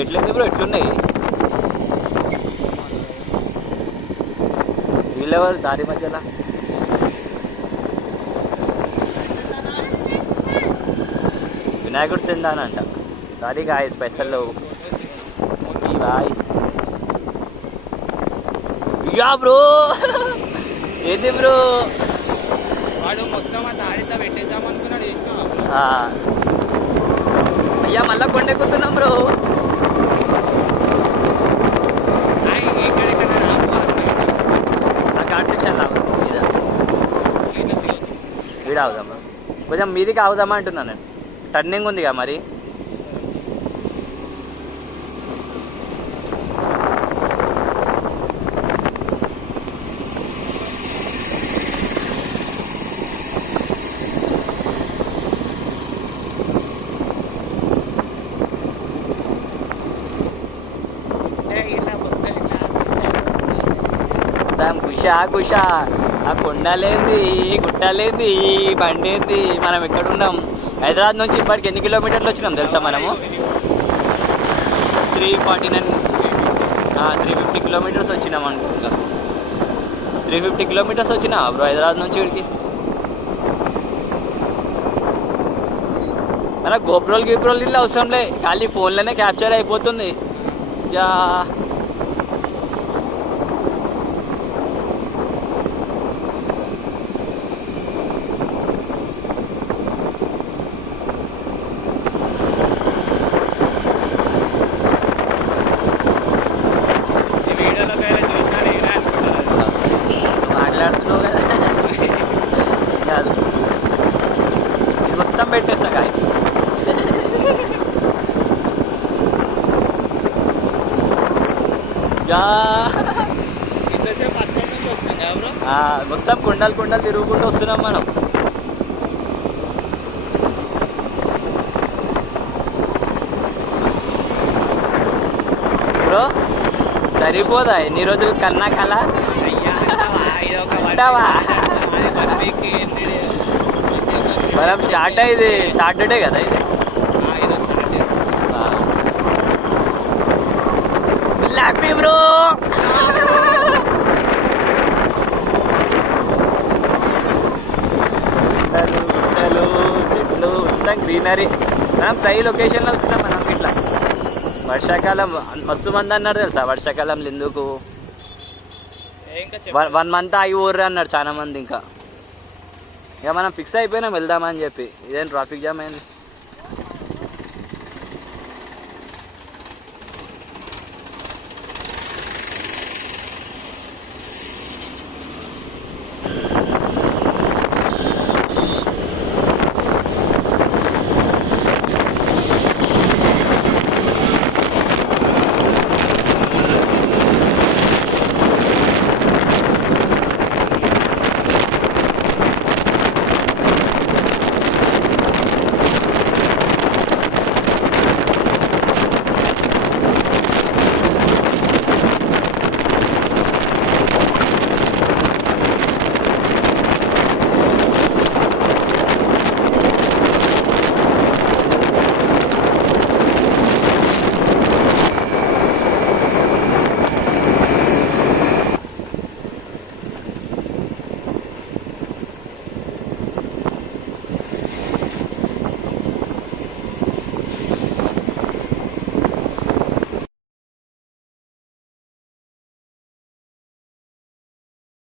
చెట్లు ఏంది బ్రో ఎట్లున్నాయి? వీళ్ళెవరు దారి మధ్యలో? వినాయకుడు తిందానంట. సారీ గాయస్, పైసలు ఓకే బాయ్. యా బ్రో ఏంది బ్రో వాడు మొత్తం ఆ తాడితో పెట్టేద్దాం అనుకున్నాడు. అయ్యా మళ్ళా కొండెక్కుతున్నాం బ్రో. ఆ ఘాట్ సెక్షన్ లాగా వీడ అవుదామా? కొంచెం మీదికి అవుదామా అంటున్నాను నేను. టర్నింగ్ ఉందిగా మరి. కుషా ఆ కొండలేంది, గుట్టలేంది, బండేంది, మనం ఎక్కడున్నాం? హైదరాబాద్ నుంచి ఇప్పటికి ఎన్ని కిలోమీటర్లు వచ్చినాం తెలుసా మనము? 350 కిలోమీటర్స్ వచ్చినాం అనుకుంటా. 350 కిలోమీటర్స్ వచ్చినా బ్రో హైదరాబాద్ నుంచి ఇక్కడికి. మన గోప్రోలు ఇల్లు అవసరం లే, ఖాళీ ఫోన్లోనే క్యాప్చర్ అయిపోతుంది. యా మాట్లాడుతున్నావు కదా కాదు, ఇది మొత్తం పెట్టేస్తా గాయస్. మొత్తం కుండలు తిరుగుకుంటూ వస్తున్నాం మనం. బ్రో సరిపోదా ఎన్ని రోజులు కన్నా కల? మనం స్టార్ట్ అయ్యేది సాటర్డే కదా ఇది. Happy bro. గుట్టలు చెట్లు మొత్తం గ్రీనరీ. మనం సై లొకేషన్లో వచ్చినాం మనం. ఇట్లా వర్షాకాలం మస్తు మంది అన్నారు తెలుసా వర్షాకాలంలో ఎందుకు 1 month ఆగి ఊర్రే అన్నారు చాలా మంది. ఇంకా ఇక మనం ఫిక్స్ అయిపోయినాం వెళ్దామని చెప్పి. ఇదేం ట్రాఫిక్ జామ్ అయింది.